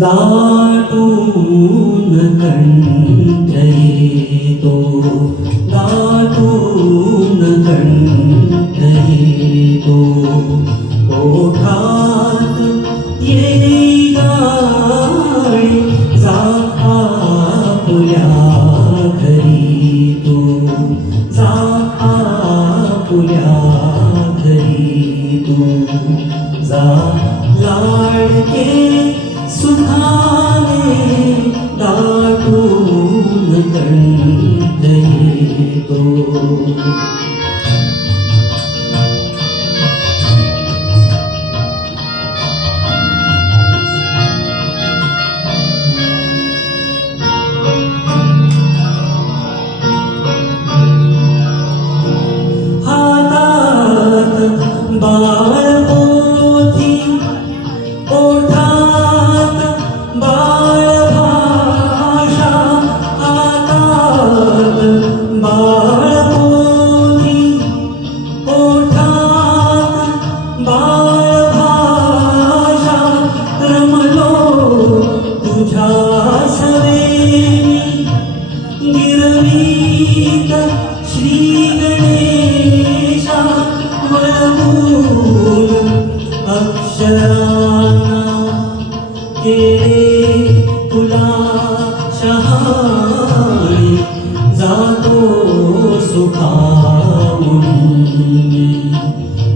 दाटून कंठ येतो दाटून कंठ येतो ओठात येई गाणी जा आपुल्या घरी तू जा आपुल्या घरी तो जा लाडके दाटो न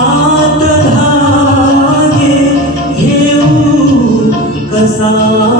आत धागे घेऊ कसा